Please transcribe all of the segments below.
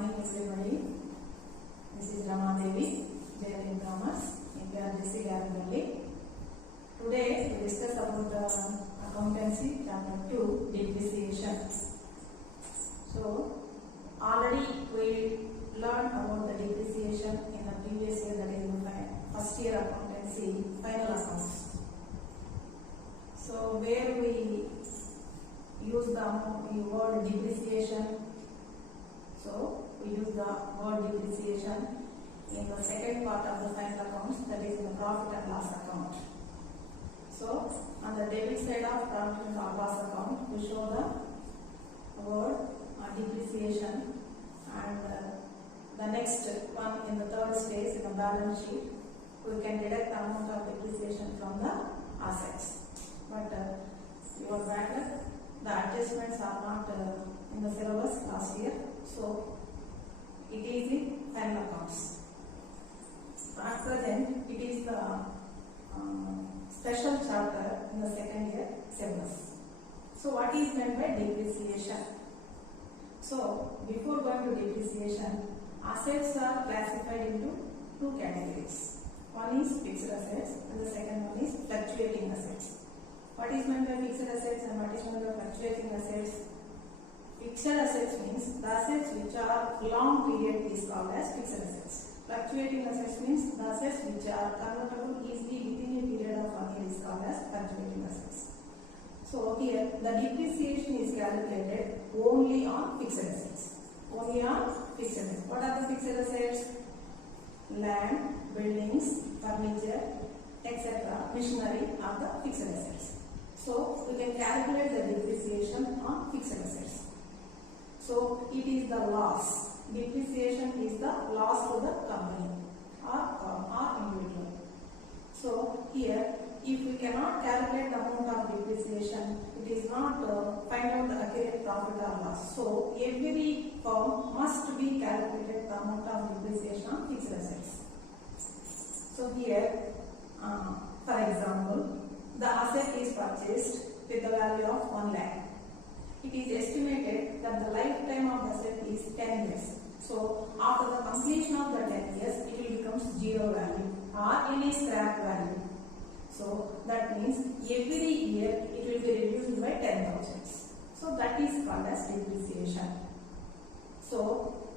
Morning everybody. This is Rama Devi, JLM Commerce, NPRGC Garandalli. Today we discuss about accountancy chapter 2, depreciation. So already we learned about the depreciation in the previous year, that is the first year accountancy final accounts. So where we use the word depreciation. So we use the word depreciation in the second part of the final accounts, that is in the profit and loss account. So on the debit side of profit and loss account, we show the word depreciation, and the next one in the third stage in the balance sheet, we can deduct the amount of depreciation from the assets. But your backup, the adjustments are not in the syllabus last year, so it is in final accounts. At present, it is the special chapter in the second year syllabus. So what is meant by depreciation? So before going to depreciation, assets are classified into two categories. One is fixed assets and the second one is fluctuating assets. What is meant by fixed assets and what is meant by fluctuating assets? Fixed assets means the assets which are long period is called as fixed assets. Fluctuating assets means the assets which are convertible easily within a period of 1 year is called as fluctuating assets. So here the depreciation is calculated only on fixed assets. Only on fixed assets. What are the fixed assets? Land, buildings, furniture, etc. Machinery are the fixed assets. So we can calculate the depreciation on fixed assets. So it is the loss. Depreciation is the loss to the company or individual. So here, if we cannot calculate the amount of depreciation, it is not find out the accurate profit or loss. So every firm must be calculated the amount of depreciation on fixed assets. So here, for example, the asset is purchased with the value of 1 lakh. It is estimated that the lifetime of the asset is 10 years. So after the completion of the 10 years, it will become zero value or any scrap value. So that means every year it will be reduced by 10,000. So that is called as depreciation. So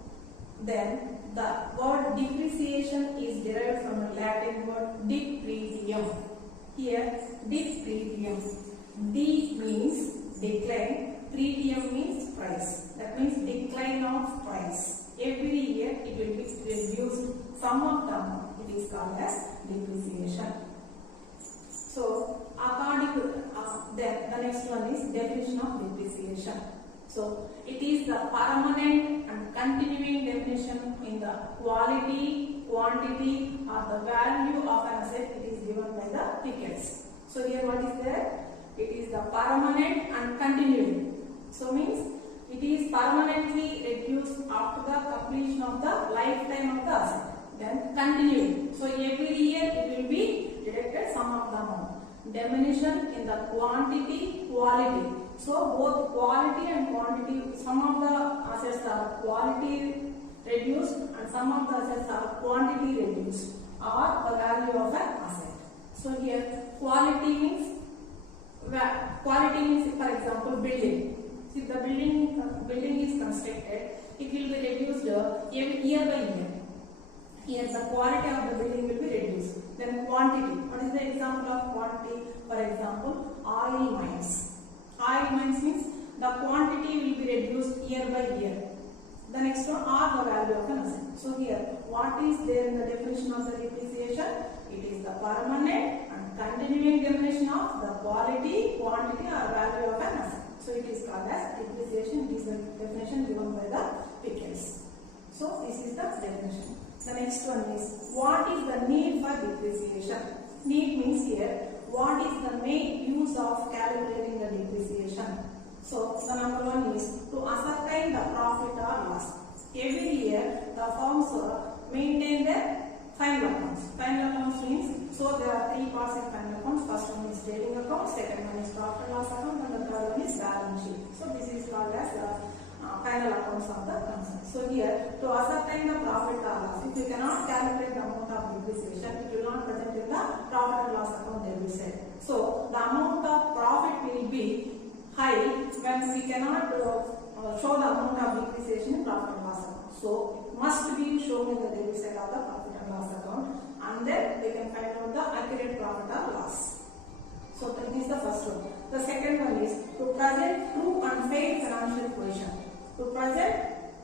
then the word depreciation is derived from the Latin word depretium. Here depretium. D means decline. Pretium means price. That means decline of price. Every year it will be reduced sum of the amount. It is called as depreciation. So according to then the next one is definition of depreciation. So it is the permanent and continuing definition in the quality, quantity or the value of an asset. It is given by the pickets. So here what is there? It is the permanent and continuing. So means it is permanently reduced after the completion of the lifetime of the asset. Then continuing. So every year it will be deducted sum of the amount. Diminution in the quantity, quality. So both quality and quantity, some of the assets are quality reduced and some of the assets are quantity reduced or the value of an asset. So here quality means for example building. If the building is constructed, it will be reduced year by year. Here the quality of the building will be reduced. Then quantity. What is the example of quantity? For example, oil mines. Oil mines means the quantity will be reduced year by year. The next one are the value of an asset. So here, what is there in the definition of the depreciation? It is the permanent and continuing diminution of the quality, quantity or value of an asset. So it is called as depreciation. It is the definition given by the pickets. So this is the definition. The next one is, what is the need for depreciation? Need means here, what is the main use of calculating the depreciation? So the number one is to ascertain the profit or loss. Every year the firms maintain their final accounts. Final accounts means, so there are three parts in final accounts. First one is trading account, second one is profit and loss account, and the third one is balance sheet. So this is called as final accounts of the concern. So here, to ascertain the profit or loss, if you cannot calculate the amount of depreciation, it will not present in the profit and loss account debit side. So the amount of profit will be high when we cannot show the amount of depreciation in profit and loss account. So it must be shown in the debit side of the profit and loss account, and then we can find out the accurate profit or loss. So that is the first one. The second one is to present true and fair financial position. To present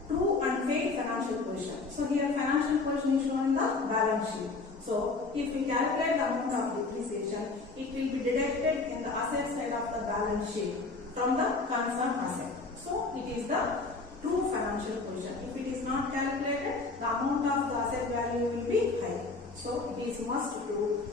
true and fair financial position. So here financial position is shown in the balance sheet. So if we calculate the amount of depreciation, it will be deducted in the asset side of the balance sheet from the concerned asset. So it is the true financial position. If it is not calculated, the amount of the asset value will be high. So it is must to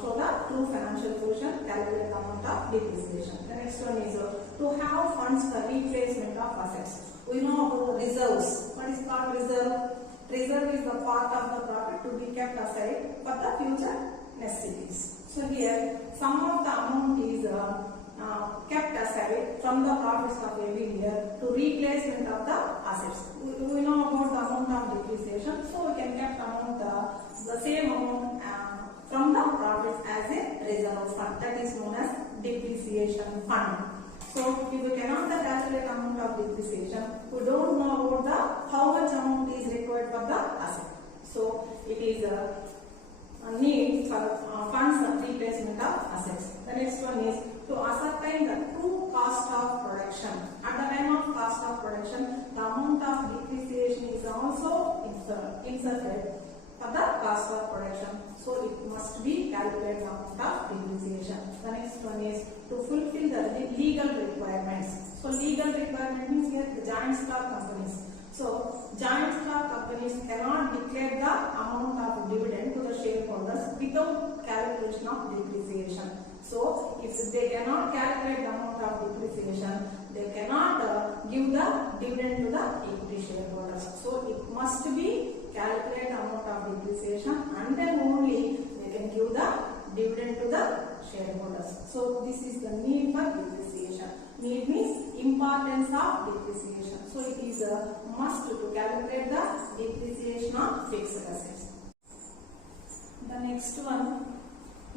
show the true financial position, calculate the amount of depreciation. The next one is to have funds for replacement of assets. We know about the reserves. What is called reserve? Reserve is the part of the profit to be kept aside for the future necessities. So here, some of the amount is kept aside from the profits of every year to replacement of the assets. We know about the amount of depreciation, so we can kept amount the same amount from the profits as a reserve fund, that is known as depreciation fund. So if we cannot calculate amount of depreciation, we don't know about the how much amount is required for the asset. So it is a need for funds of replacement of assets. The next one is to ascertain the true cost of production. At the time of cost of production, the amount of depreciation is also inserted for the cost of production. So it must be calculated the amount of depreciation. The next one is to fulfill the legal requirements. So legal requirement means here the joint stock companies. So joint stock companies cannot declare the amount of dividend to the shareholders without calculation of depreciation. So if they cannot calculate the amount of depreciation, they cannot give the dividend to the equity shareholders. So it must be calculate the amount of depreciation, and then only they can give the dividend to the shareholders. So this is the need for depreciation. Need means importance of depreciation. So it is a must to calculate the depreciation of fixed assets. The next one,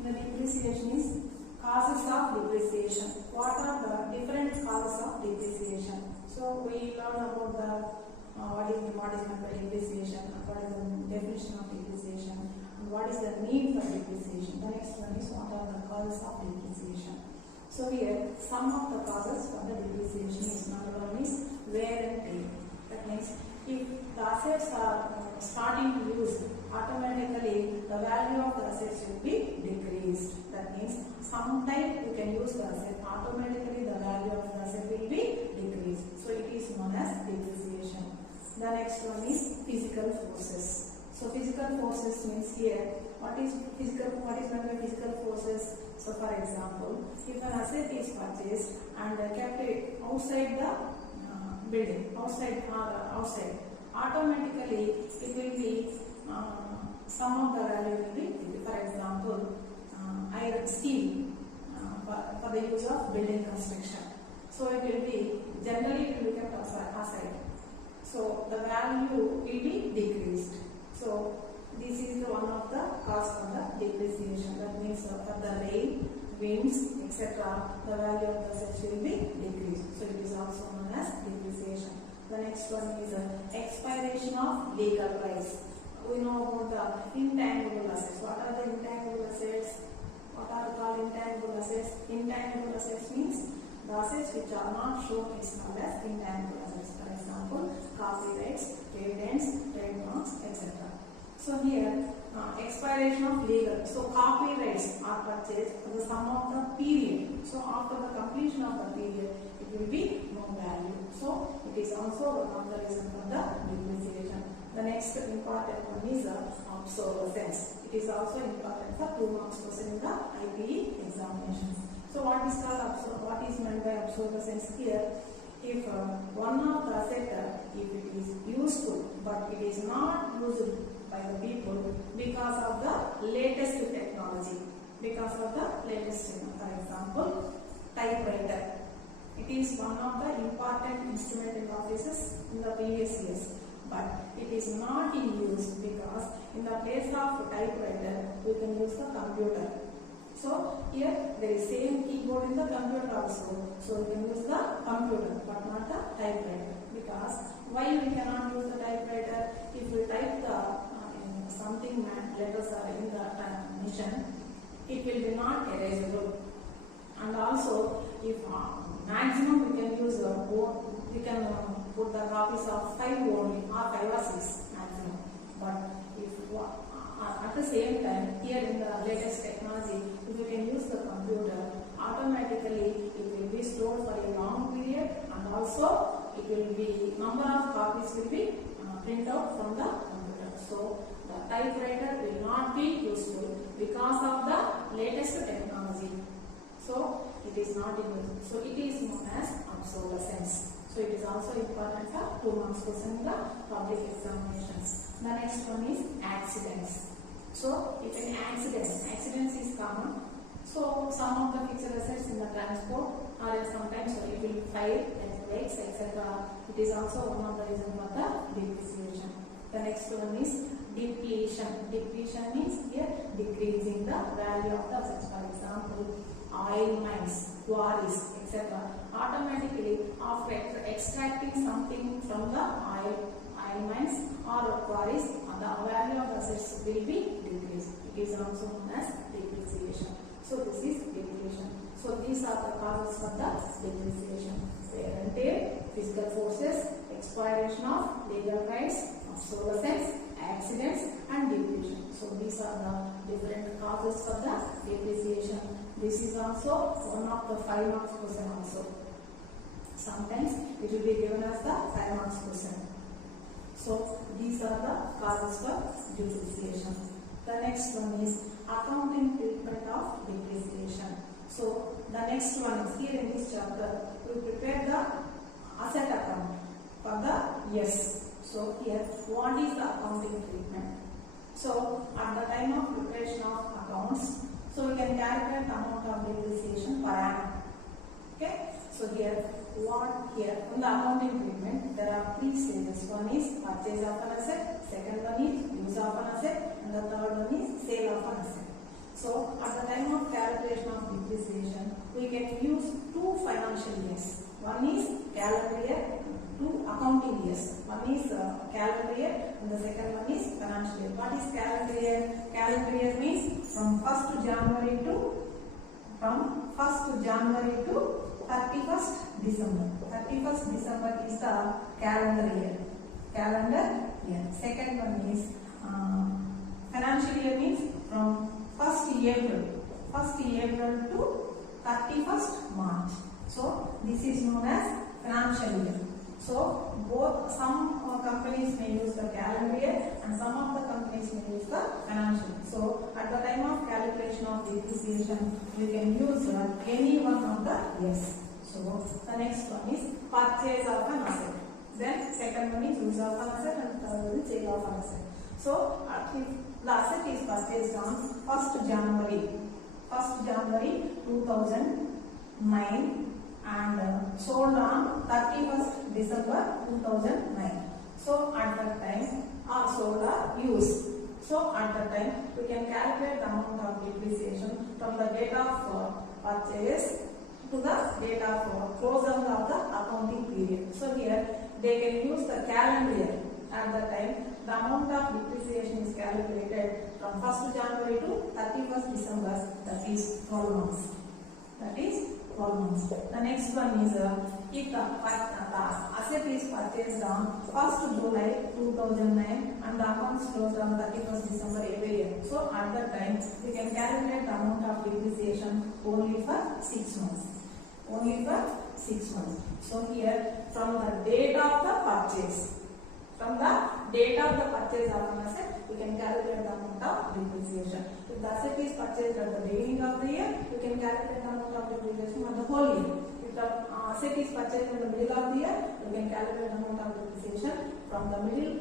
the depreciation is causes of depreciation. What are the different causes of depreciation? So we learn about the what is meant by depreciation, what is the definition of depreciation, and what is the need for depreciation. The next one is what are the causes of depreciation. So here some of the causes for the depreciation is number one is wear and tear. That means if the assets are starting to use, automatically the value of the assets will be decreased. That means sometime you can use the asset, automatically the value of the asset will be decreased. So it is known as depreciation. The next one is physical forces. So physical forces means here what is meant by physical forces? So for example, if an asset is purchased and kept it outside the building, outside, automatically it will be some of the value will be, for example, iron, steel for the use of building construction. So it will be generally it will be kept aside. So the value will be decreased. So this is the one of the cause for the depreciation. That means for the rain, winds, etc., the value of the assets will be decreased. So it is also known as depreciation. The next one is expiration of legal rights. We know about the intangible assets. What are the intangible assets? What are called intangible assets? Intangible assets means the assets which are not shown is called as intangible assets. For example, copyrights, patents, trademarks, etc. So here, expiration of legal. So copyrights are purchased for the sum of the period. So after the completion of the period, it will be no value. So it is also one of the reason for the depreciation. The next important one is obsolescence. It is also important for 2 marks question in the IPE examinations. So what is meant by obsolescence here? If one of the asset, if it is useful but it is not used by the people because of the latest technology, for example, typewriter. It is one of the important instrument in offices in the previous years, but it is not in use because in the place of typewriter we can use the computer. So here there is same keyboard in the computer also, so we can use the computer but not the typewriter. Because why we cannot use the typewriter? If we type the something letters are in the machine, it will be not erasable. And also, if maximum we can use we can put the copies of 5 only or 5 or 6 maximum. But if at the same time, here in the latest technology, if you can use the computer, automatically it will be stored for a long period, and also it will be number of copies will be printed out from the computer. So the typewriter will not be useful because of the latest technology. So it is not in use. So it is known as obsolescence. So it is also important for 2 marks question in the public examinations. The next one is accidents. So if an accidents is common. So some of the fixed assets in the transport, or sometimes it will be fire, earthquakes, etc. It is also one of the reasons for the depreciation. The next one is depletion. Depletion means here decreasing the value of the assets. For example, oil mines, quarries, etc. Automatically, after extracting something from the oil mines or quarries, the value of the assets will be decreased. It is also known as depreciation. So this is depletion. So these are the causes for the depreciation: wear and tear, physical forces, expiration of legal rights, obsolescence, accidents, and depletion. So these are the different causes for the depreciation. This is also one of the 5 marks question also. Sometimes it will be given as the 5 marks question. So these are the causes for depreciation. The next one is accounting treatment of depreciation. So the next one is here in this chapter we prepare the asset account for the years. So here what is the accounting treatment? So at the time of preparation of accounts, so we can calculate the amount of depreciation per annum. Okay. So here in the accounting treatment there are 3 stages. One is purchase of an asset, second one is use of an asset, and the third one is sale of an asset. So at the time of calculation of depreciation, we can use 2 financial years. One is calendar year, 2 accounting years. One is calendar year and the second one is financial year. What is calendar year? Calendar year means from 1st January to 31st December. 31st December is the calendar year. Second one is financial year means from 1st April to 31st March. So this is known as financial year. So some companies may use the calendar year and some of the companies may use the financial year. So at the time of calculation of depreciation, you can use any one of the years. So the next one is purchase of an asset. Then second one is use of an asset and third one is sale of an asset. So if the asset is purchased on 1st January 2009 and sold on 31st December 2009. So at that time are sold or used. So at that time we can calculate the amount of depreciation from the date of purchase to the date of closure of the accounting period. So here they can use the calendar year. At that time the amount of depreciation is calculated from 1st January to 31st December, that is 12 months. The next one is if the asset is purchased on 1st July 2009 and the accounts closed on 31st December every year. So at that time we can calculate the amount of depreciation only for 6 months. So here from the date of the purchase, of an asset, we can calculate the amount of depreciation. If the asset is purchased at the beginning of the year, you can calculate the amount of depreciation for the whole year. If the asset is purchased in the middle of the year, you can calculate the amount of depreciation from the middle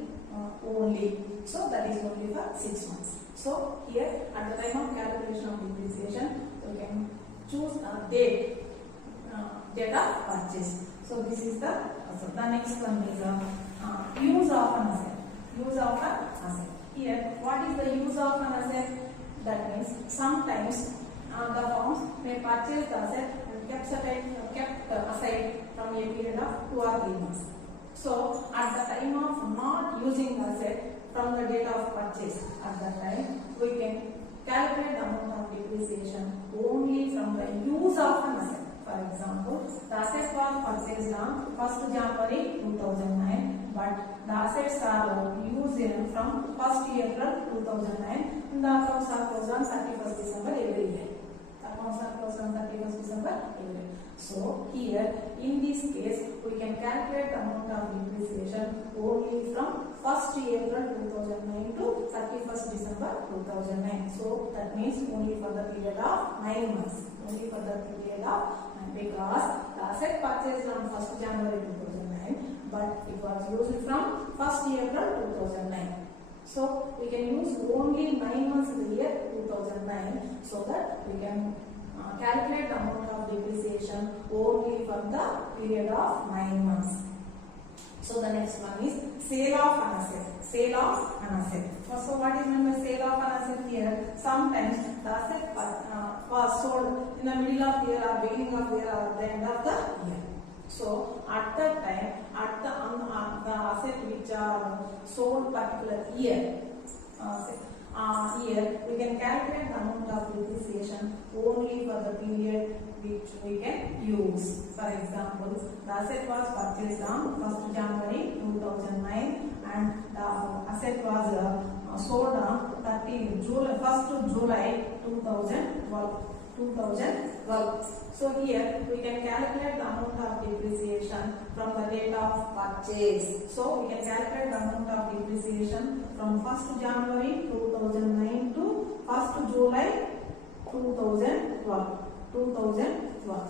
only. So that is only for 6 months. So here at the time of calculation of depreciation, you can choose a date. date of purchase. So this is the next one is use of an asset. Use of an asset. Here, what is the use of an asset? That means sometimes the firms may purchase the asset and kept aside from a period of 2 or 3 months. So at the time of not using the asset from the date of purchase, at that time we can calculate the amount of depreciation only from the use of an asset. For example, the asset was purchased on 1st January 2009, but the assets are used from 1st April 2009 and the accounts are closed on 31st December every year. Accounts are closed on 31st December every year. So here in this case we can calculate the amount of depreciation only from 1st April 2009 to 31st December 2009. So that means only for the period of 9 months. Only for the period of 9, because the asset purchased on 1st January 2009, but it was used from 1st April 2009. So we can use only 9 months in the year 2009, so that we can calculate the amount of depreciation only for the period of 9 months. So the next one is sale of an asset. Sale of an asset. So what is meant by sale of an asset here? Sometimes the asset was sold in the middle of the year or beginning of the year or at the end of the year. So at that time, at the asset which are sold particular year, we can calculate the amount of depreciation only for the period which we can use. For example, the asset was purchased on 1st January 2009 and the asset was sold on 1st July 2012. So here we can calculate the amount of depreciation from the date of purchase. So we can calculate the amount of depreciation from 1st January 2009 to 1st July 2012.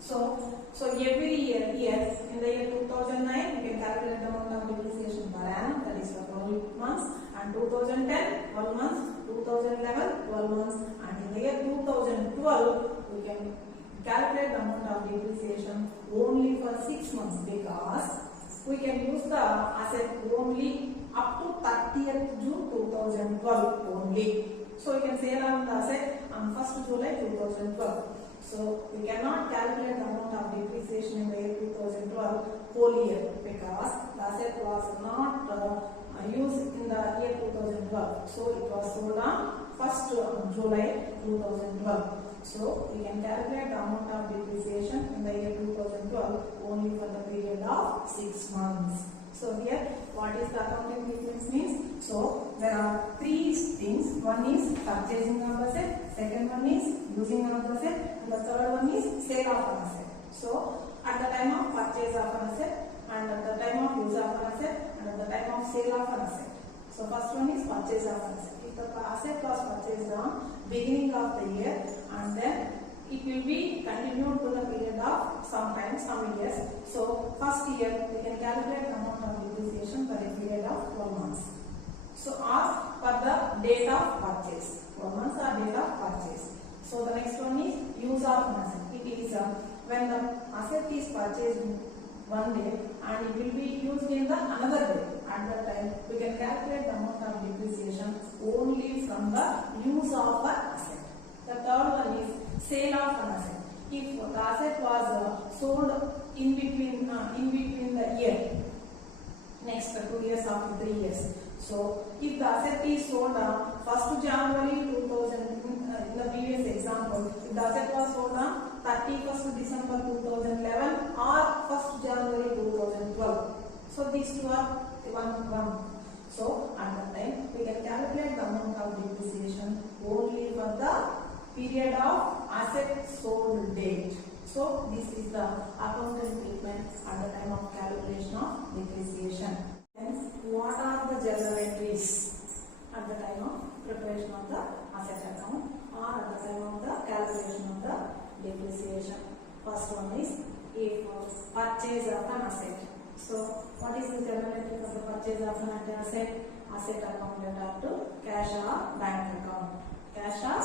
So every year in the year 2009 we can calculate the amount of depreciation per annum, that is for 12 months, and 2010 12 months, 2011 12 months, and in the year 2012 we can calculate the amount of depreciation only for 6 months, because we can use the asset only up to 30th June 2012 only. So we can sell on the asset on 1st July 2012. So we cannot calculate the amount of depreciation in the year 2012 whole year, because the asset was not used in the year 2012. So it was sold on 1st July 2012. So we can calculate the amount of depreciation in the year 2012 only for the period of 6 months. So here what is the accounting difference means? So there are 3 things. One is purchasing of the asset, second one is using of the asset, and the third one is sale of an asset. So at the time of purchase of an asset, and at the time of use of an asset, and at the time of sale of an asset. So first one is purchase of an asset. If the asset was purchased on beginning of the year, and then it will be continued to the period of some years. So first year we can calculate the amount of depreciation for a period of 12 months. So or for the date of purchase, 12 months or date of purchase. So the next one is use of an asset. It is when the asset is purchased one day and it will be used in the another day. At that time we can calculate the amount of depreciation only from the use of an asset. The third one is sale of an asset. If the asset was sold in between the year, next 2 years after 3 years. So if the asset is sold on 1st January 2000, in the previous example, if the asset was sold on 31st December 2011 or 1st January 2012. So these two are one. So at that time we can calculate the amount of depreciation only for the period of asset sold date. So this is the accounting treatment at the time of calculation of depreciation. And what are the journal entries at the time of preparation of the asset account or at the time of the calculation of the depreciation? First one is if purchase of an asset. So what is the journal entry for the purchase of an asset? Asset account data to cash or bank account. Cash or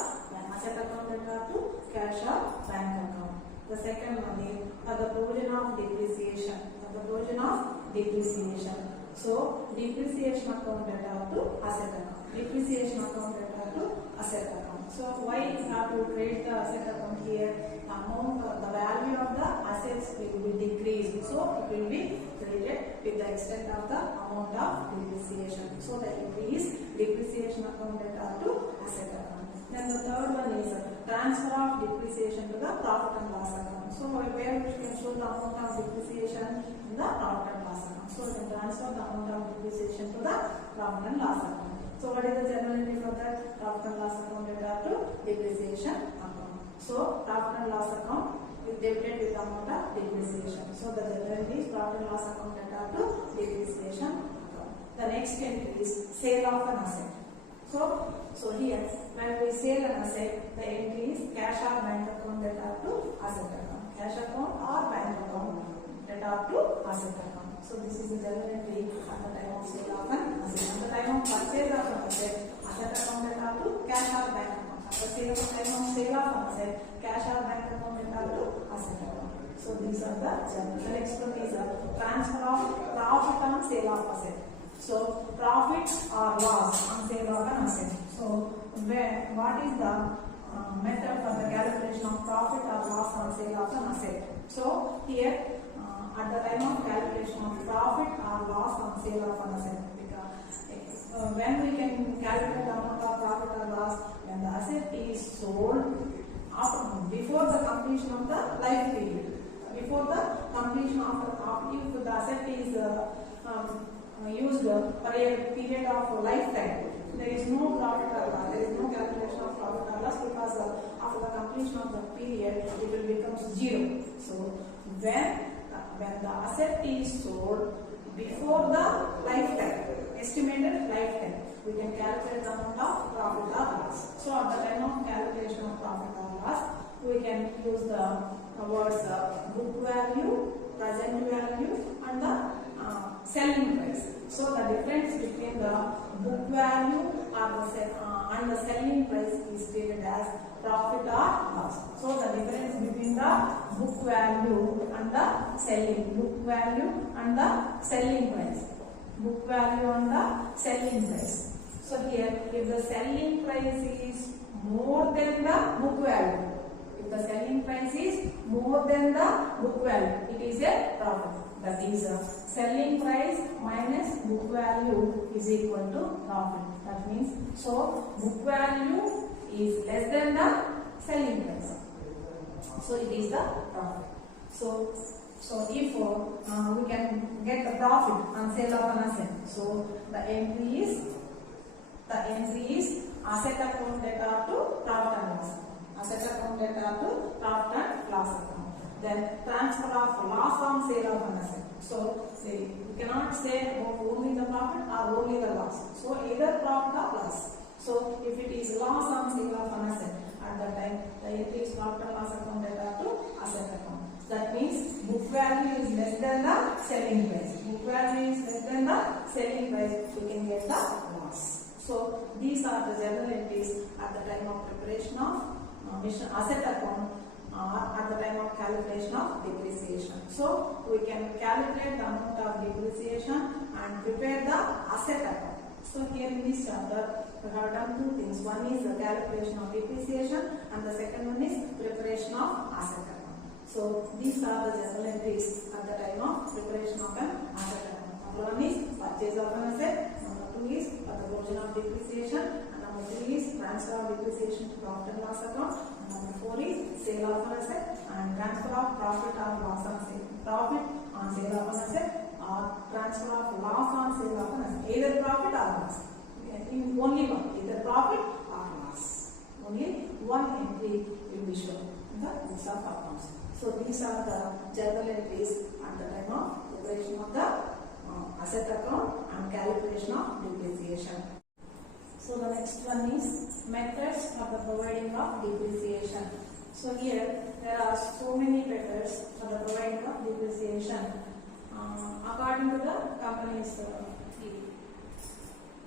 asset account data to cash or bank account. The second one is for the provision of depreciation. For the provision of depreciation. So depreciation account data to asset account. Depreciation account data to asset account. So why we have to create the asset account here? The amount, the value of the assets will be decreased. So it will be credited with the extent of the amount of depreciation. So the increase depreciation account data to asset account. Then the third one is transfer of depreciation to the profit and loss account. So where we can show the amount of depreciation in the profit and loss account. So we can transfer the amount of depreciation to the profit and loss account. So what is the general entry for that? Profit and loss account data to depreciation account. So profit and loss account is debited with the amount of depreciation. So the general entry is profit and loss account data to depreciation account. The next entry is sale of an asset. So here when we sell an asset, the entry is cash or bank account data to asset account. Cash account or bank account data to asset account. So this is the general entry at the time of sale of an asset. At the time of purchase of an asset account data to cash or bank account. At the time of sale of an asset, cash or bank account data to asset account. So these are the general. The next one is transfer of profit on sale of asset. So profit or loss on sale of an asset. So what is the method for the calculation of profit or loss on sale of an asset? So here at the time of calculation of profit or loss on sale of an asset, because when we can calculate the amount of profit or loss when the asset is sold before the completion of the life period. Before the completion of if the asset is used for a period of lifetime, there is no profit or loss. There is no calculation of profit or loss because after the completion of the period, it will become zero. So when the asset is sold before the lifetime, estimated lifetime, we can calculate the amount of profit or loss. So at the time of calculation of profit or loss, we can use the words book value, present value, and the selling price. So the difference between the book value and the selling price is stated as profit or loss. So the difference between the book value and the selling price. Book value and the selling price. So here, if the selling price is more than the book value, if the selling price is more than the book value, it is a profit. That is selling price minus book value is equal to profit. That means, so book value is less than the selling price. So it is the profit. So if we can get the profit on sale of an asset, so the entry is asset account data to profit and loss. Asset account data to profit and loss account. Then transfer of loss on sale of an asset. So we cannot say only the profit or only the loss. So either profit or loss. So if it is loss on sale of an asset, at that time the entry is profit and loss account data to asset account. That means book value is less than the selling price. Book value is less than the selling price. We can get the loss. So these are the general entries at the time of preparation of asset account at the time of calculation of depreciation. So we can calculate the amount of depreciation and prepare the asset account. So here in this chapter we have done two things. One is the calculation of depreciation and the second one is preparation of asset account. So these are the general entries at the time of preparation of an asset account. Number one is purchase of an asset. Number two is for the provision of depreciation. And number three is transfer of depreciation to profit and loss account. And number four is sale of an asset and transfer of profit or loss on sale. Profit on sale of an asset or transfer of loss on sale of an asset. Either profit or loss. In only one, either profit or loss. Only one entry will be shown in the books of accounts. So these are the general entries at the time of preparation of the asset account and calculation of depreciation. So the next one is methods for the providing of depreciation. So here there are so many methods for the providing of depreciation. According to the company's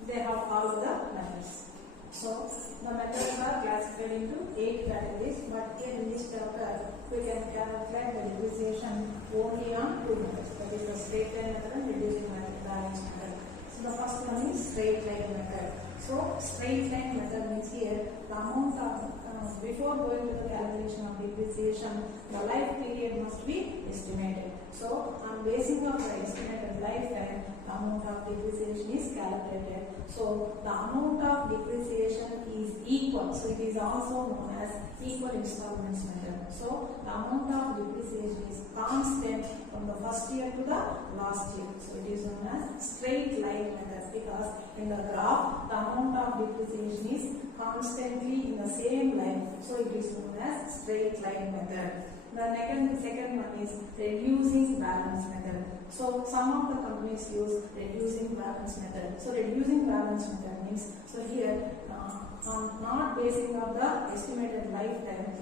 they have followed the methods. So the methods are classified into 8 categories, but here in this chapter we can calculate the depreciation only on 2 methods. That is the straight line method and reducing balance method. So the first one is straight line method. So straight line method means here the amount of before going to the calculation of depreciation, the life period must be estimated. So on basing of the estimated lifetime, the amount of depreciation is calculated. So the amount of depreciation is equal. So it is also known as equal installments method. So the amount of depreciation is constant from the first year to the last year. So it is known as straight line method because in the graph the amount of depreciation is constantly in the same line. So it is known as straight line method. The second one is reducing balance method. So some of the companies use reducing balance method. So reducing balance method means, so here on not basing of the estimated lifetime,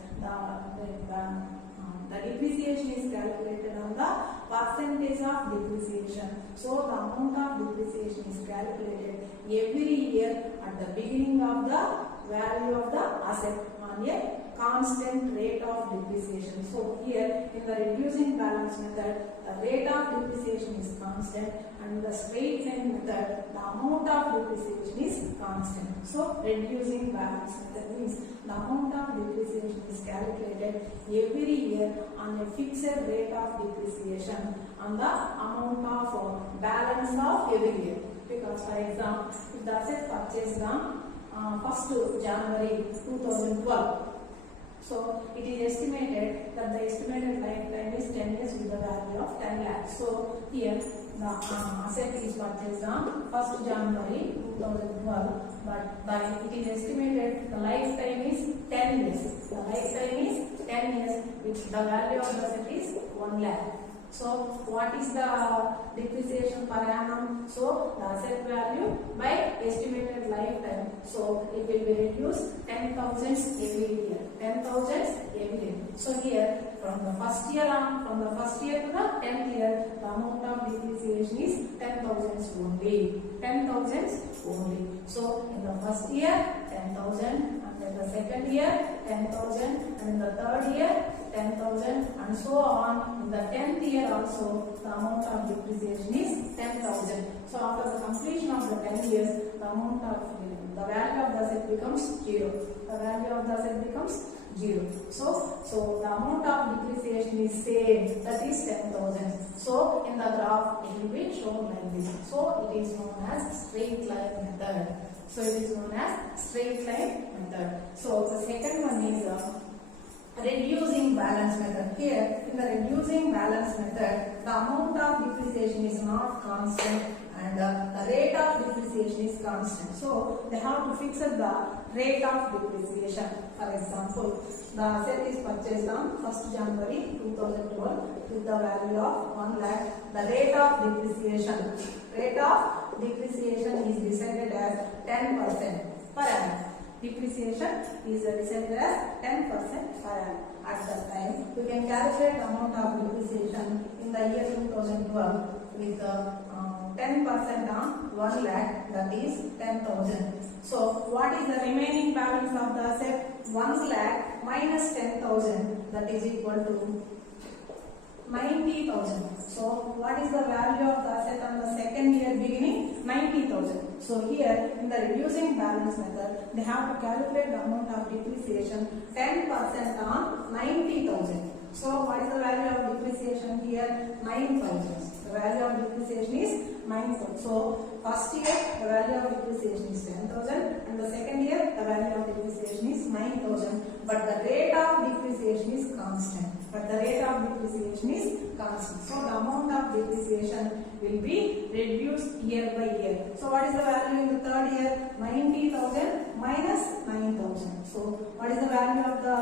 the depreciation is calculated on the percentage of depreciation. So the amount of depreciation is calculated every year at the beginning of the value of the asset on a constant rate of depreciation. So here in the reducing balance method, the rate of depreciation is constant, and in the straight line method, the amount of depreciation is constant. So reducing balance method means the amount of depreciation is calculated every year on a fixed rate of depreciation on the amount of balance of every year. Because for example, if the asset purchased on 1st January 2012, so it is estimated that the estimated lifetime is 10 years with the value of 10 lakhs. So here the asset is purchased on 1st January 2012, but it is estimated the lifetime is 10 years. The lifetime is 10 years which the value of the asset is 1 lakh. So what is the depreciation per annum? So the asset value by estimated lifetime. So it will be reduced 10,000 every year. 10,000 every year. So here from the first year to the 10th year, the amount of depreciation is 10,000 only. 10,000 only. So in the first year 10,000, and then the second year 10,000, and in the third year 10,000, and so on. In the 10th year also, the amount of depreciation is 10,000. So after the completion of the 10 years, the amount of the value of the asset becomes 0. The value of the asset becomes 0. So the amount of depreciation is same, that is 10,000. So in the graph, it will be shown like this. So it is known as straight line method. So it is known as straight line method. So the second one is reducing balance method. Here in the reducing balance method, the amount of depreciation is not constant and the rate of depreciation is constant. So they have to fix the rate of depreciation. For example, the asset is purchased on 1st January 2012 with the value of 1 lakh. The rate of depreciation is decided as 10% per annum. Depreciation is decided as 10% per annum. At that time, we can calculate the amount of depreciation in the year 2012 with 10% on 1 lakh, that is 10,000. So what is the remaining balance of the asset? 1 lakh minus 10,000, that is equal to 90,000. So what is the value of the asset on the second year beginning? 90,000. So here in the reducing balance method, they have to calculate the amount of depreciation 10% on 90,000. So what is the value of depreciation here? 9,000. The value of depreciation is 9,000. So first year the value of depreciation is 10,000 and the second year the value of depreciation is 9,000. But the rate of depreciation is constant. So the amount of depreciation will be reduced year by year. So what is the value in the third year? 90,000 minus 9,000. So what is the value of the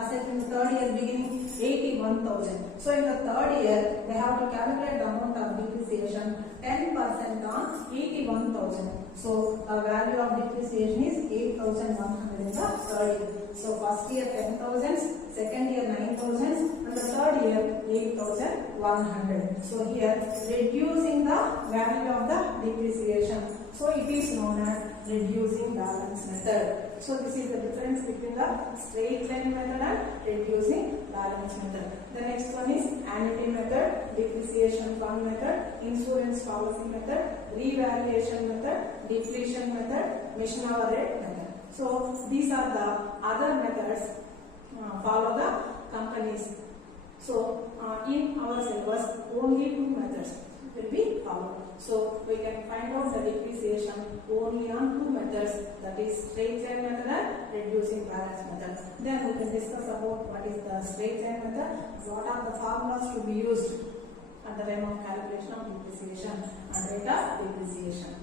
asset in the third year beginning? 81,000. So in the third year, they have to calculate the amount of depreciation 10% on 81,000. So the value of depreciation is 8,100 in the third year. So first year 10,000, second year 9,000, and the third year 8,100. So here reducing the value of the depreciation So it is known as reducing balance method. So this is the difference between the straight line method and reducing balance method. The next one is annuity method, depreciation fund method, insurance policy method, revaluation method, depletion method, mission hour rate method. So these are the other methods follow the companies. So in our syllabus only two methods will be followed. So we can find out the depreciation only on two methods, that is straight line method and reducing balance method. Then we can discuss about what is the straight line method, what are the formulas to be used at the time of calculation of depreciation and rate of depreciation.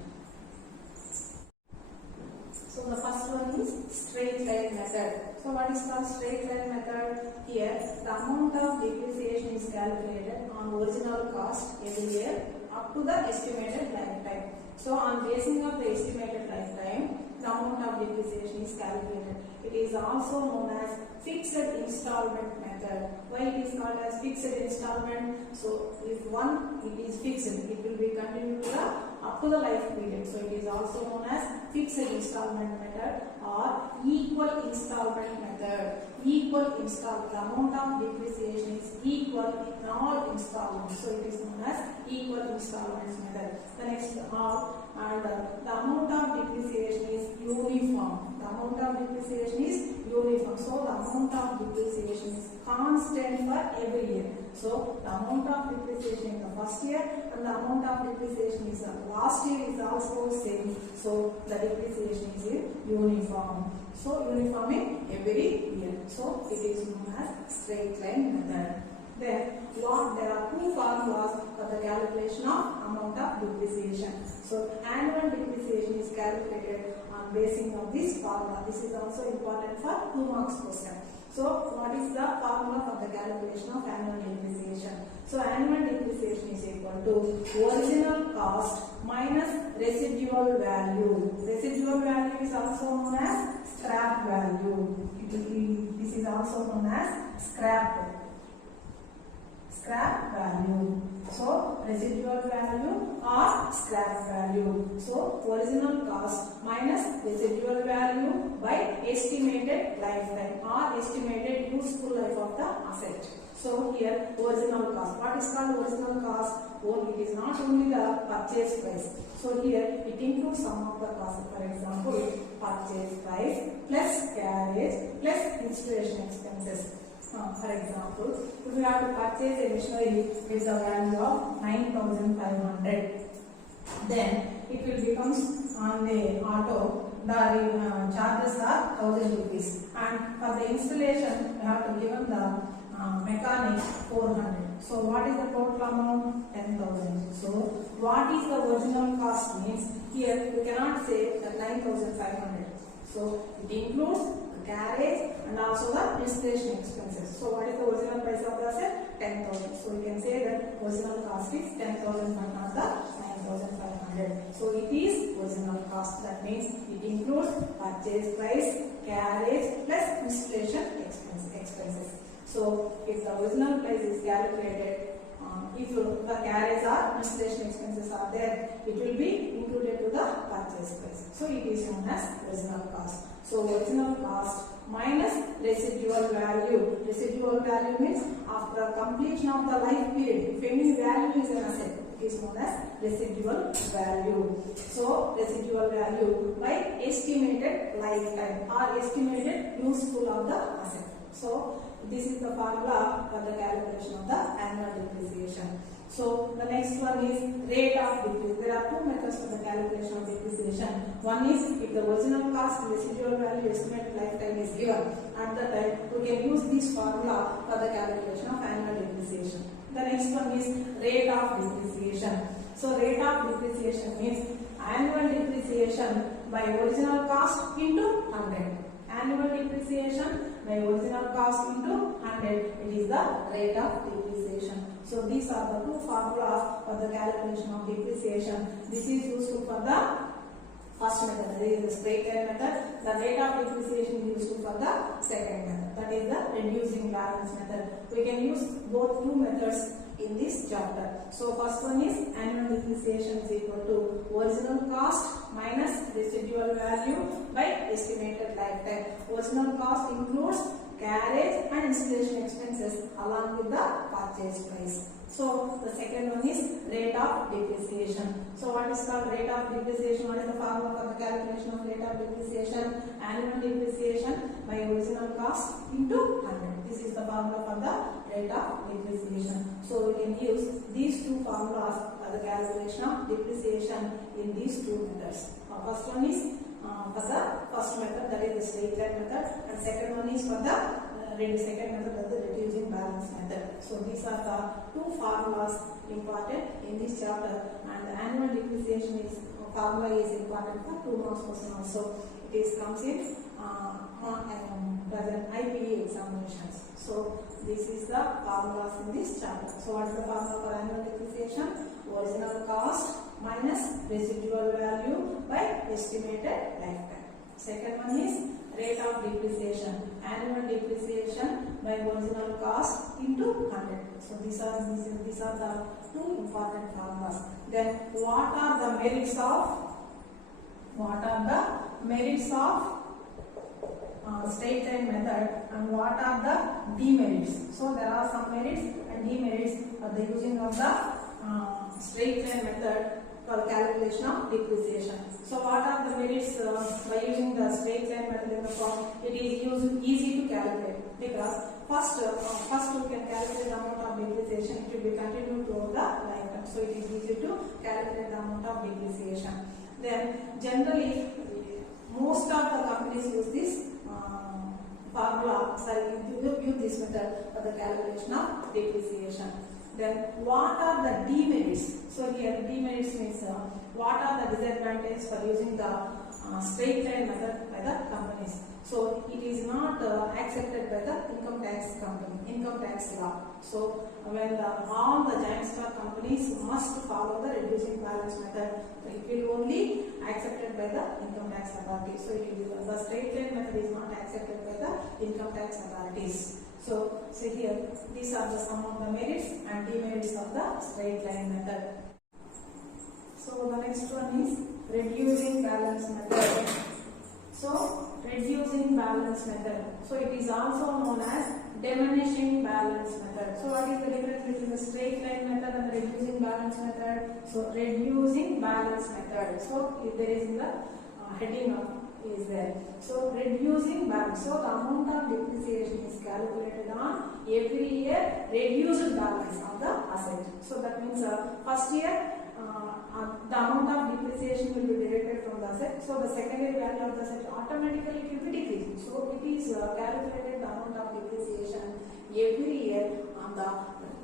So the first one is straight line method. So what is called straight line method? Here the amount of depreciation is calculated on original cost every year up to the estimated lifetime. So on basing of the estimated lifetime, the amount of depreciation is calculated. It is also known as fixed installment method. Why it is called as fixed installment? So if one it is fixed, it will be continued to the up to the life period. So it is also known as fixed installment method or equal installment method. Equal installment, the amount of depreciation is equal in all installments. So it is known as equal installments method. The next and the amount of depreciation is uniform. The amount of depreciation is uniform. So the amount of depreciation is constant for every year. So the amount of depreciation in the first year and the amount of depreciation is last year is also same. So the depreciation is uniform. So uniform in every year. So it is known as straight line method. Then there are two formulas for the calculation of amount of depreciation. So annual depreciation is calculated on basing of this formula. This is also important for 2 marks question. So what is the formula for the calculation of annual depreciation? So annual depreciation is equal to original cost minus residual value. Residual value is also known as scrap value. This is also known as scrap value. So residual value or scrap value. So original cost minus residual value by estimated lifetime or estimated useful life of the asset. So here original cost. What is called original cost? Well, it is not only the purchase price. So here it includes some of the costs. For example, purchase price plus carriage plus installation expenses. For example, if we have to purchase a machinery with the value of 9,500, then it will become on the auto, the charges are 1,000 rupees, and for the installation we have to give the mechanic 400. So what is the total amount? 10,000. So what is the original cost means? Here you cannot say that 9,500. So it includes carriage and also the installation expenses. So what is the original price of the asset? 10,000. So you can say that original cost is 10,000 but not the 9,500. So it is original cost. That means it includes purchase price, carriage plus installation expenses. So if the original price is calculated, if the carriage or installation expenses are there, it will be included to the purchase price. So it is known as original cost. So original cost minus residual value. Residual value means after completion of the life period, if any value is an asset, it is known as residual value. So residual value by estimated lifetime or estimated useful of the asset. So this is the formula for the calculation of the annual depreciation. So the next one is rate of depreciation. There are two methods for the calculation of depreciation. One is if the original cost and residual value estimated lifetime is given, at the time we can use this formula for the calculation of annual depreciation. The next one is rate of depreciation. So rate of depreciation means annual depreciation by original cost into 100. Annual depreciation by original cost into 100. It is the rate of depreciation. So these are the two formulas for the calculation of depreciation. This is useful for the first method, that is the straight line method. The rate of depreciation is useful for the second method, that is the reducing balance method. We can use both two methods in this chapter. So first one is annual depreciation is equal to original cost minus residual value by estimated lifetime. Original cost includes carriage and installation expenses along with the purchase price. So the second one is rate of depreciation. So what is called rate of depreciation? What is the formula for the calculation of rate of depreciation? Annual depreciation by original cost into 100. This is the formula for the rate of depreciation. So we can use these two formulas for the calculation of depreciation in these two methods. First one is for the first method, that is the straight line method, and second one is for the second method, that is the reducing balance method. So these are the two formulas important in this chapter, and the annual depreciation is formula is important for 2 marks question also. It is comes in present IPE examinations. So this is the formulas in this chapter. So what is the formula for annual depreciation? Original cost minus residual value by estimated lifetime. Second one is rate of depreciation, annual depreciation by original cost into 100. So these are the two important formulas. Then what are the merits of straight line method, and what are the demerits? So there are some merits and demerits of the using of the straight line method for calculation of depreciation. So what are the merits by using the straight line method in the form? It is easy to calculate, because first we can calculate the amount of depreciation. It will be continued throughout the lifetime. So it is easy to calculate the amount of depreciation. Then generally most of the companies use this formula, use this method for the calculation of depreciation. Then what are the demerits? So here demerits means what are the disadvantages for using the straight line method by the companies. So it is not accepted by the income tax law. So when all the giant stock companies must follow the reducing balance method, it will only accepted by the income tax authority. So it is, the straight line method is not accepted by the income tax authorities. So here these are the some of the merits and demerits of the straight line method. So the next one is reducing balance method. So reducing balance method. So it is also known as diminishing balance method. So what is the difference between the straight line method and the reducing balance method? So reducing balance method. So if there is in the heading of is there. So reducing balance. So the amount of depreciation is calculated on every year reduced balance of the asset. So that means first year the amount of depreciation will be deducted from the asset. So the secondary value of the asset automatically it will be decreasing. So it is calculated the amount of depreciation every year on the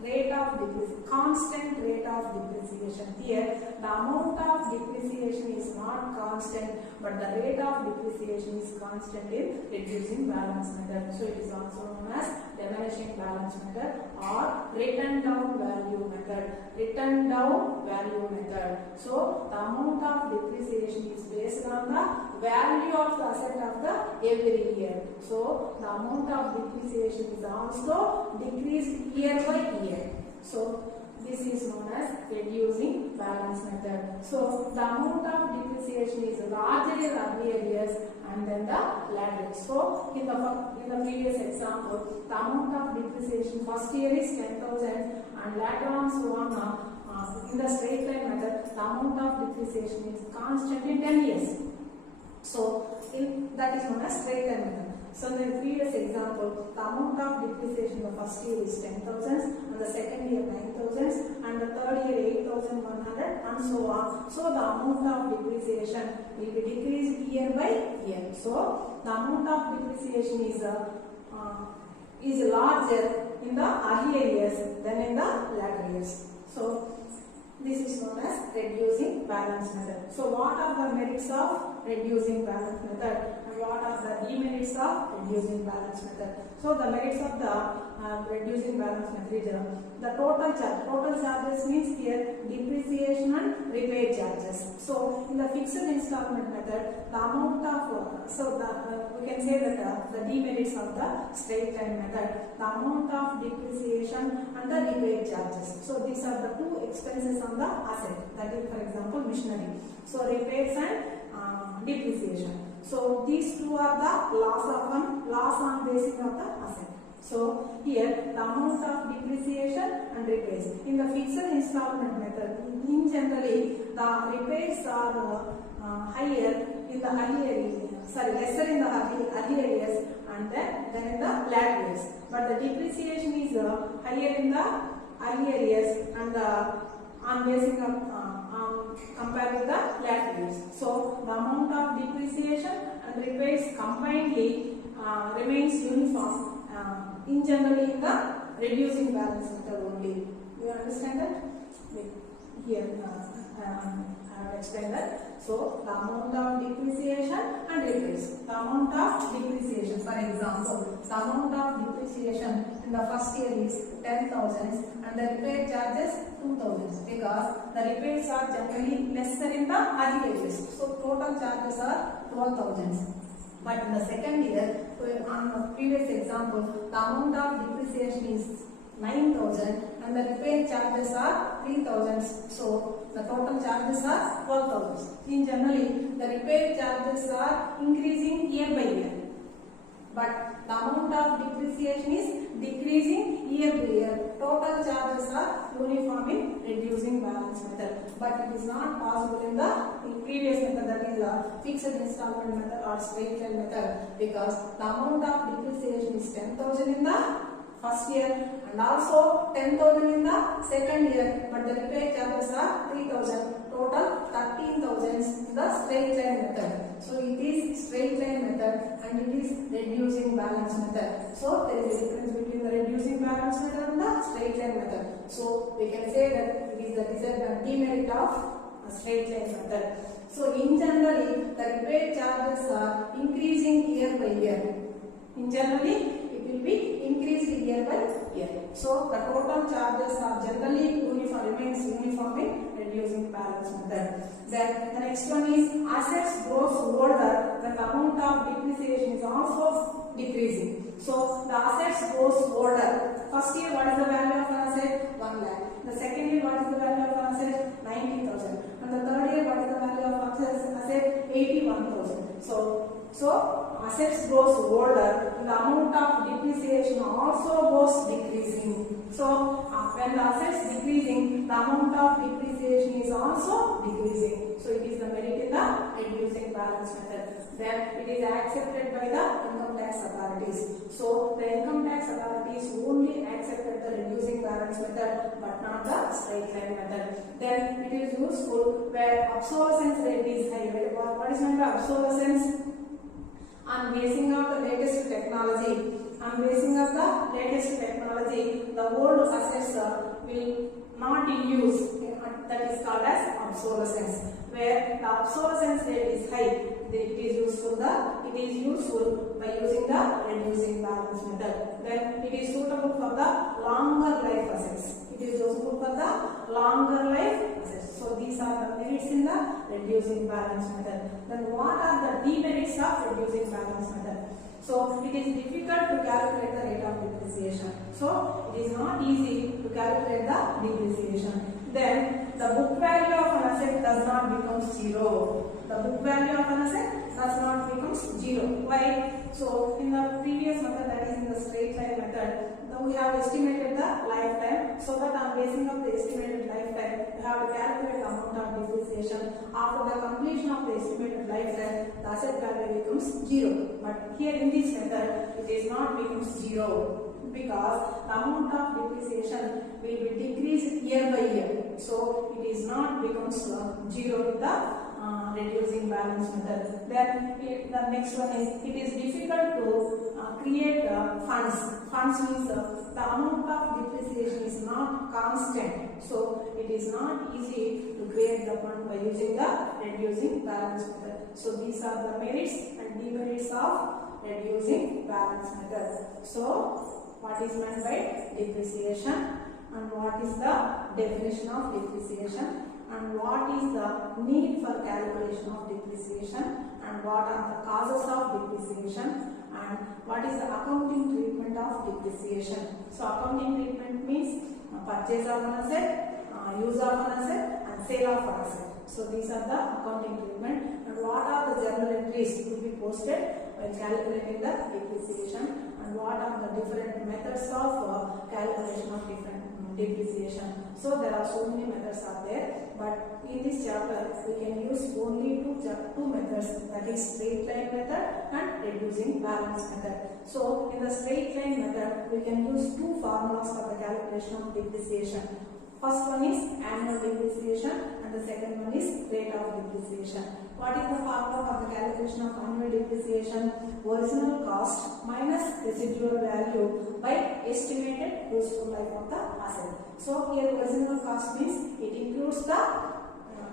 rate of depreciation, constant rate of depreciation. Here the amount of depreciation is not constant, but the rate of depreciation is constant in reducing balance method. So it is also known as diminishing balance method or written down value method. Written down value method. So the amount of depreciation is based on the value of the asset of the every year. So the amount of depreciation is also decreased year by year. So this is known as reducing balance method. So the amount of depreciation is larger in earlier years and then the latter. So in the previous example, the amount of depreciation first year is 10,000 and later on so on. In the straight line method, the amount of depreciation is constant in 10 years. So that is known as straight line method. So in the previous example, the amount of depreciation in the first year is 10,000 and the second year 9,000 and the third year 8,100 and so on. So the amount of depreciation will be decreased year by year. So the amount of depreciation is larger in the earlier years than in the latter years. So this is known as reducing balance method. So what are the merits of reducing balance method and what are the demerits of reducing balance method. So the merits of the reducing balance method is the total charge. Total charges means here depreciation and repair charges. So in the fixed installment method, the amount of we can say that the demerits of the straight line method, the amount of depreciation and the repair charges. So these are the two expenses on the asset. That is, for example, machinery. So repairs and depreciation. So these two are the loss on basis of the asset. So here the amount of depreciation and repairs. In the fixed installment method, in generally the repairs are higher in the lesser in the earlier years and then in the later years. But the depreciation is higher in the earlier years and on basing of compared with the later years. So the amount of depreciation and repairs combinedly remains uniform in generally in the reducing balance method only. You understand that? Here I have explained that. So the amount of depreciation and repairs. The amount of depreciation, for example, the amount of depreciation in the first year is 10,000 and the repair charges 2,000 because the repairs are generally lesser in the early years. So total charges are 12,000. But in the second year, on the previous example, the amount of depreciation is 9,000 and the repair charges are 3,000. So the total charges are 12,000. In generally, the repair charges are increasing year by year. But the amount of depreciation is decreasing year by year. Total charges are uniform in reducing balance method. But it is not possible in the previous method, that is the fixed installment method or straight line method, because the amount of depreciation is 10,000 in the first year and also 10,000 in the second year, but the repair charges are 3,000. Total 13,000 in the straight line method. So it is straight line method and it is reducing balance method. So there is a difference between the reducing balance method and the straight line method. So we can say that it is the demerit of a straight line method. So in generally, the repair charges are increasing year by year. In generally, it will be increased year by year. So the total charges are generally remains uniform in reducing balance method. Then the next one is assets grows older, then the amount of depreciation is also decreasing. So the assets grows older. First year, what is the value of an asset? 1 lakh. The second year, what is the value of an asset? 90,000. And the third year, what is the value of asset? 81,000. So assets grows older, the amount of depreciation also goes decreasing. So when the assets decreasing, the amount of depreciation is also decreasing. So it is the merit in the reducing balance method. Then it is accepted by the income tax authorities. So the income tax authorities only accepted the reducing balance method but not the straight line method. Then it is useful where obsolescence rate is high. What is meant by obsolescence? On basing of the latest technology, the old assets will not in use. That is called as obsolescence. Where the obsolescence rate is high, it is useful by using the reducing balance method. Then it is suitable for the longer life assets. So these are the merits in the reducing balance method. Then what are the demerits of reducing balance method? So it is difficult to calculate the rate of depreciation. So it is not easy to calculate the depreciation. Then the book value of an asset does not become zero. Why? So in the previous method, that is in the straight line method, we have estimated the lifetime. So that on basing of the estimated lifetime, we have to calculate the amount of depreciation. After the completion of the estimated lifetime, the asset value becomes zero. But here in this method, it is not becomes zero, because the amount of depreciation will be decreased year by year. So it is not becomes zero in the reducing balance method. Then the next one is it is difficult to create funds. Funds means the amount of depreciation is not constant, so it is not easy to create the fund by using the reducing balance method. So these are the merits and demerits of reducing balance method. So what is meant by depreciation, and what is the definition of depreciation, and what is the need for calculation of depreciation, and what are the causes of depreciation, and what is the accounting treatment of depreciation. So accounting treatment means purchase of an asset, use of an asset, and sale of an asset. So these are the accounting treatment, and what are the journal entries to be posted while calculating the depreciation, and what are the different methods of calculation of different depreciation. So there are so many methods are there, but in this chapter we can use only two methods, that is straight line method and reducing balance method. So in the straight line method we can use two formulas for the calculation of depreciation. First one is annual depreciation and the second one is rate of depreciation. What is the formula for the calculation of annual depreciation? Original cost minus residual value by estimated useful life of the asset. So here original cost means it includes the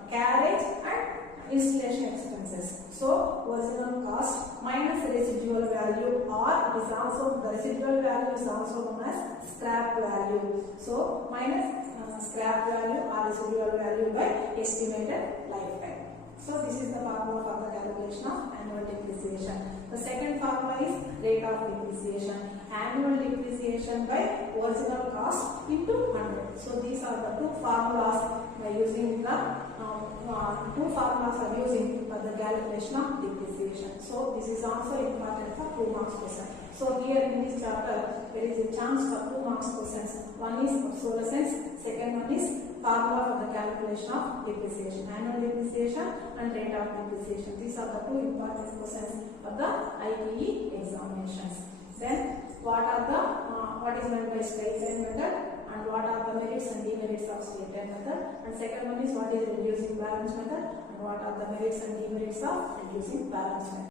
carriage and installation expenses. So original cost minus residual value, or it is also, the residual value is also known as scrap value. So minus scrap value or residual value by estimated lifetime. So this is the formula for the calculation of annual depreciation. The second formula is rate of depreciation. Annual depreciation by original cost into 100. So these are the two formulas by using the for the calculation of depreciation. So this is also important for 2 marks question. So here in this chapter there is a chance for 2 marks questions. One is obsolescence, second one is formula for the calculation of depreciation, annual depreciation and rate of depreciation. These are the two important questions for the ITE examinations. Then what is meant by straight line method, and what are the merits and demerits of straight line method, and second one is what is reducing balance method, and what are the merits and demerits of reducing balance method.